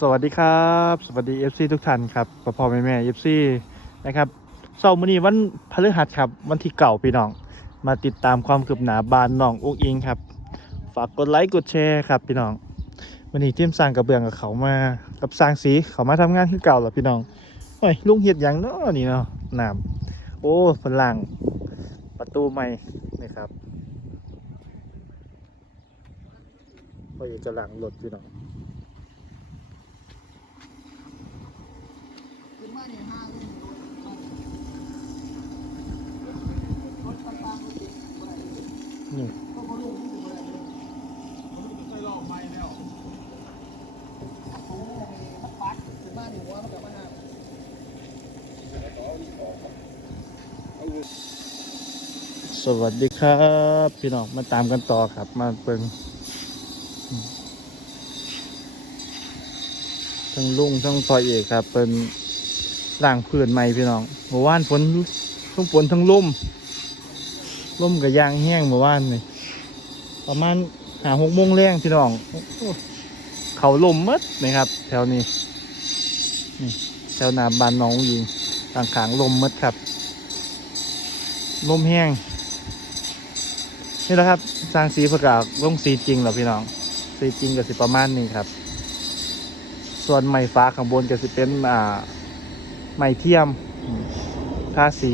สวัสดีครับ สวัสดี FC ทุกท่านครับพ่อพ่อแม่แม่ FC นะครับเช้ามื้อนี้วันพฤหัสครับ วันที่เก่าพี่น้อง มาติดตามความคืบหน้าบานน้องอุ้งอิงครับ ฝากกดไลค์กดแชร์ครับพี่น้องวันนี้ทีมสร้างกระเบื้องกับเขามา กับสร้างสีเขามาทำงานที่เก่าแล้วพี่น้องโอ้ยลุงเฮ็ดยังเนาะนี่เนาะน้ำโอ้ฝรั่งประตูใหม่นี่ครับพออยู่จะหลังรถพี่น้อง สวัสดีครับ พี่น้องมาตามกันต่อครับ มาเป็นทั้งลุงทั้งพอเอกครับเป็น ล่างพื้นใหม่พี่น้องเมื่อวานฝนทั้งฝนทั้งลมลมกับยางแห้งเมื่อวานนี่ประมาณหาหกโมงแรงพี่น้อง เขาลมมัดนะครับ แถวนี้นี่แถวนาบานน้องยิงทางขางลมมัดครับ ลมแห้งนี่แหละครับสร้างสีประกาศลงสีจริงเหรอพี่น้องสีจริงก็สิประมาณนี้ครับ ส่วนไม้ฟ้าข้างบนก็สิเป็นอ่า ไม้เทียมทาสี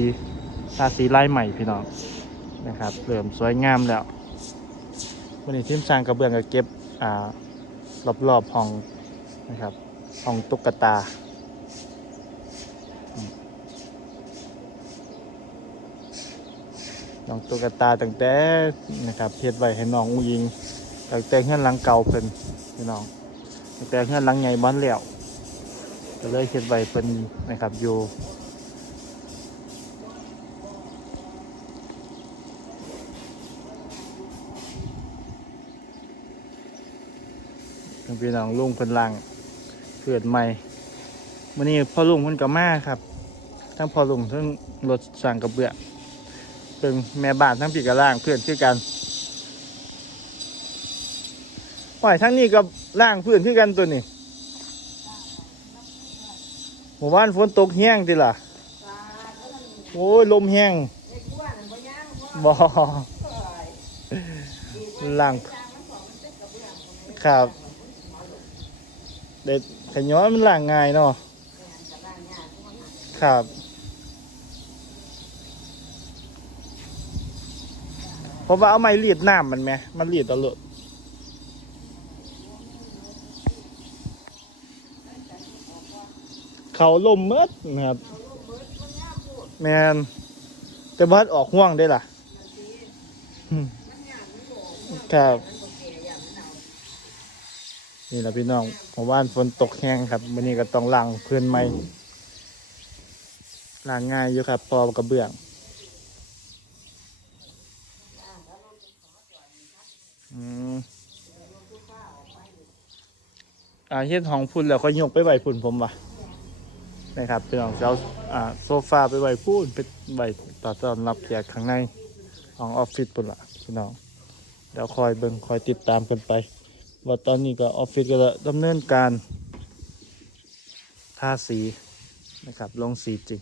ทาสีลายใหม่พี่น้องนะครับเริ่มสวยงามแล้ววันนี้ทีมสร้างกระเบื้องก็เก็บอ่ารอบๆห้องนะครับห้องตุ๊กตาน้องตุ๊กตาตั้งแต่นะครับเฮ็ดไว้ให้น้องอุ้งยิงตั้งแต่เฮือนหลังเก่าเพิ่นพี่น้องตั้งแต่เฮือนหลังใหญ่บ้านแล้ว ก็เลยเฮ็ดไว้เพิ่นนะครับอยู่ทั้งพี่น้องลุงเพิ่นลังเกิดใหม่มื้อนี้พ่อลุงเพิ่นก็มาครับ ทั้งพ่อลุงทั้งรถสั่งกระเบื้องเป็นแม่บ้านทั้งปีกับล่างเพื่อนคือกันปล่อยทั้งนี้กับล่างเพื่อนคือกันตัวนี้ หมู่บ้านฝนตกแห้งติล่ะ โอ้ยลมแห้งบ่ล่างครับเด็ดขย้อนมันล่างง่ายเนาะครับเพราะว่าเอาไม้รีดน้ำมันไหมมันรีดตลอด เขาลมเมดนะครับ แมนแต่บ้านออกห่วงได้ล่ะอืมครับนี่แหละพี่น้องผมว่านฝนตกแห้งครับวันนี้ก็ต้องล้างพื่อนไม้ล้างง่ายอยู่ครับ พอกระเบื้องอ่าเฮ็ดห้องพุ่นแล้วก็ยกไปไว้พุ่นผมวะ นะครับพี่น้องจะเอาอ่าโซฟาไปไว้พูดไปไว้ต่อตอนรับแขกข้างในของออฟฟิศปุ่นละพี่น้องเดี๋ยวคอยเบิ่งคอยติดตามกันไป ว่าตอนนี้ก็ออฟฟิศก็ดำเนินการทาสีนะครับลงสีจริง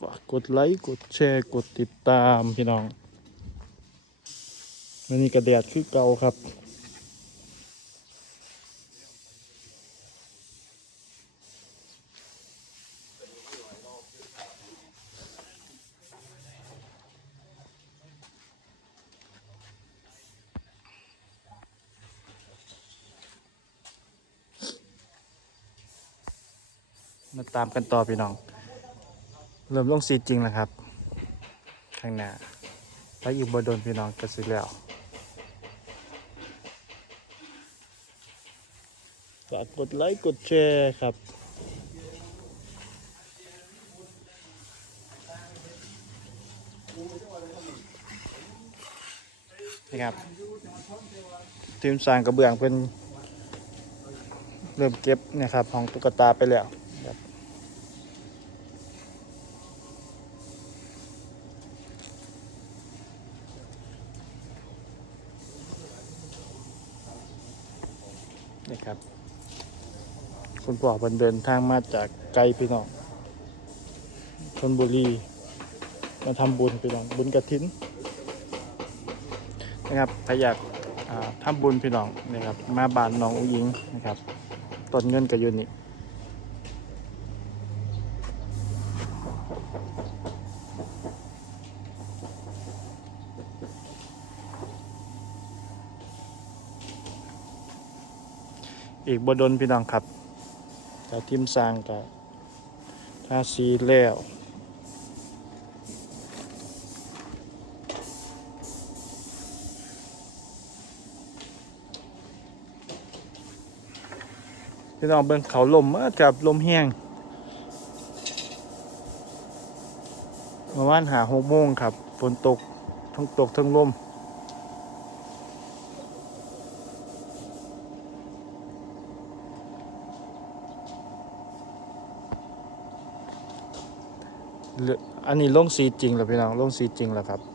ฝากกดไลค์กดแชร์กดติดตามพี่น้องวันนี้กระแดดคือเก่าครับมาตามกันต่อพี่น้อง เริ่มลงสีจริงแล้วครับ ข้างหน้าไปอีกบดนพี่น้องก็สิแล้วฝากกดไลค์กดแชร์ครับนะครับทีมสร้างกระเบื้องเป็นเริ่มเก็บนะครับของตุ๊กตาไปแล้ว นี่ครับ คุณพ่อเพิ่นเดินทางมาจากไกลพี่น้องชนบุรี มาทำบุญพี่น้องบุญกระถินนะครับถ้าอยากทำบุญพี่น้องนะครับ มาบ้านน้องอุ้งยิงนะครับต้นเงินก็อยู่นี่ อีกบดลพี่น้องครับแต่ทีมสร้างกับท่าซีแล้วพี่น้องเบิ่งเขาลมเมื่อกับลมแห้งเมื่อวานหาหกโมงครับฝนตกทั้งตกทั้งลม อันนี้ลงสีจริงแล้วพี่น้องลงสีจริงแล้วครับ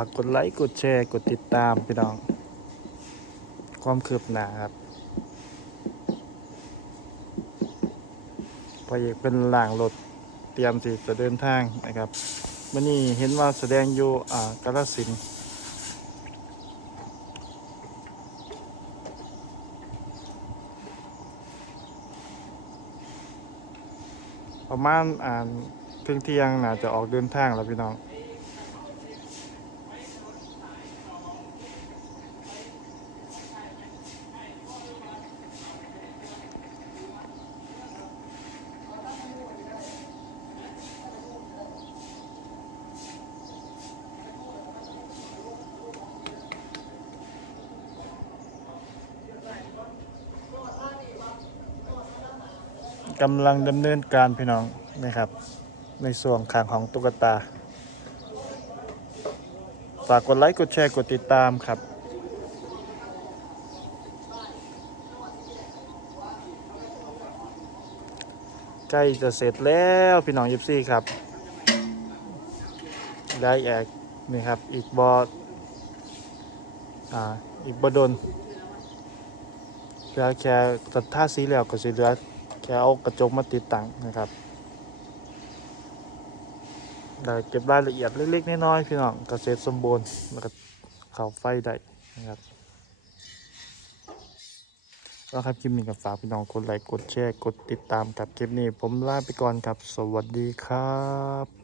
ากกดไลค์กดแชร์กดติดตามพี่น้อง ความคืบหน้าครับพอเอกเป็นหล่างรถเตรียมที่จะเดินทางนะครับวันนี้เห็นว่าแสดงอยู่อ่ากาลสินประมาณอ่าเที่ยงเที่ยงน่าจะออกเดินทางแล้วพี่น้อง กำลังดำเนินการพี่น้องนะครับ ในส่วนขางของตุ๊กตา ฝากกดไลค์กดแชร์กดติดตามครับ ใกล้จะเสร็จแล้วพี่น้องยิปซี่ครับ ได้แอกนี่ครับ อีกบออ่าอีกบอดนเหลือแค่ตัดท่าสีแล้วก็สิเหลือ แค่เอากระจกมาติดตั้งนะครับได้เก็บรายละเอียดเล็กๆน้อยๆพี่น้องเกษตรสมบูรณ์แล้วก็เข่าไฟได้นะครับแล้วครับคลิปนี้ก็ฝากพี่น้องกดไลค์กดแชร์กดติดตามกับคลิปนี้ ผมลาไปก่อนครับ สวัสดีครับ